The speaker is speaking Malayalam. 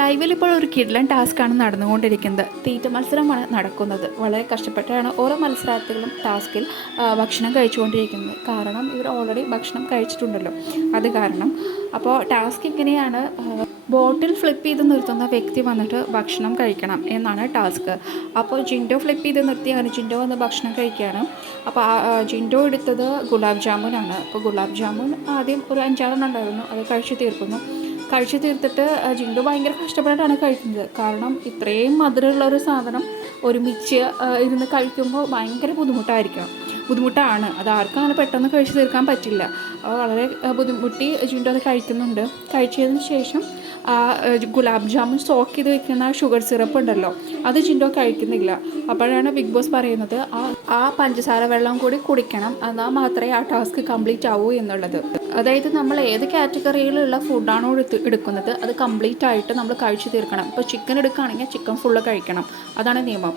ലൈവിൽ ഇപ്പോൾ ഒരു കിഡ്ലൻ ടാസ്ക്കാണ് നടന്നുകൊണ്ടിരിക്കുന്നത്. തീറ്റ മത്സരമാണ് നടക്കുന്നത്. വളരെ കഷ്ടപ്പെട്ടാണ് ഓരോ മത്സരാർത്ഥികളും ടാസ്കിൽ ഭക്ഷണം കഴിച്ചുകൊണ്ടിരിക്കുന്നത്. കാരണം ഇവർ ഓൾറെഡി ഭക്ഷണം കഴിച്ചിട്ടുണ്ടല്ലോ. അത് കാരണം. അപ്പോൾ ടാസ്ക് ഇങ്ങനെയാണ് ബോട്ടിൽ ഫ്ലിപ്പ് ചെയ്ത് നിർത്തുന്ന വ്യക്തി വന്നിട്ട് ഭക്ഷണം കഴിക്കണം എന്നാണ് ടാസ്ക് അപ്പോൾ ജിൻഡോ ഫ്ലിപ്പ് ചെയ്ത് നിർത്തി അങ്ങനെ ജിൻഡോ വന്ന് ഭക്ഷണം കഴിക്കുകയാണ്. അപ്പോൾ ജിൻഡോ എടുത്തത് ഗുലാബ് ജാമുനാണ്. അപ്പോൾ ഗുലാബ് ജാമുൻ ആദ്യം ഒരു അഞ്ചാറെണ്ണം ഉണ്ടായിരുന്നു. അത് കഴിച്ച് തീർക്കുന്നു. കഴിച്ച് തീർത്തിട്ട് ജിൻഡു ഭയങ്കര കഷ്ടപ്പെട്ടിട്ടാണ് കഴിക്കുന്നത്. കാരണം ഇത്രയും മധുരമുള്ള ഒരു സാധനം ഒരുമിച്ച് ഇരുന്ന് കഴിക്കുമ്പോൾ ഭയങ്കര ബുദ്ധിമുട്ടായിരിക്കും ബുദ്ധിമുട്ടാണ്. അത് ആർക്കും അങ്ങനെ പെട്ടെന്ന് കഴിച്ചു തീർക്കാൻ പറ്റില്ല. അപ്പോൾ വളരെ ബുദ്ധിമുട്ടി ജിൻഡോ അത് കഴിക്കുന്നുണ്ട്. കഴിച്ചതിന് ശേഷം ആ ഗുലാബ് ജാമുൻ സോക്ക് ചെയ്ത് വെക്കുന്ന ഷുഗർ സിറപ്പ് ഉണ്ടല്ലോ അത് ജിൻഡോ കഴിക്കുന്നില്ല. അപ്പോഴാണ് ബിഗ് ബോസ് പറയുന്നത് ആ ആ പഞ്ചസാര വെള്ളം കൂടി കുടിക്കണം എന്നാൽ മാത്രമേ ആ ടാസ്ക് കംപ്ലീറ്റ് ആവൂ എന്നുള്ളത്. അതായത് നമ്മൾ ഏത് കാറ്റഗറിയിലുള്ള ഫുഡാണോ എടുത്ത് എടുക്കുന്നത് അത് കംപ്ലീറ്റ് ആയിട്ട് നമ്മൾ കഴിച്ചു തീർക്കണം. ഇപ്പോൾ ചിക്കൻ എടുക്കുകയാണെങ്കിൽ ചിക്കൻ ഫുള്ള് കഴിക്കണം. അതാണ് നിയമം.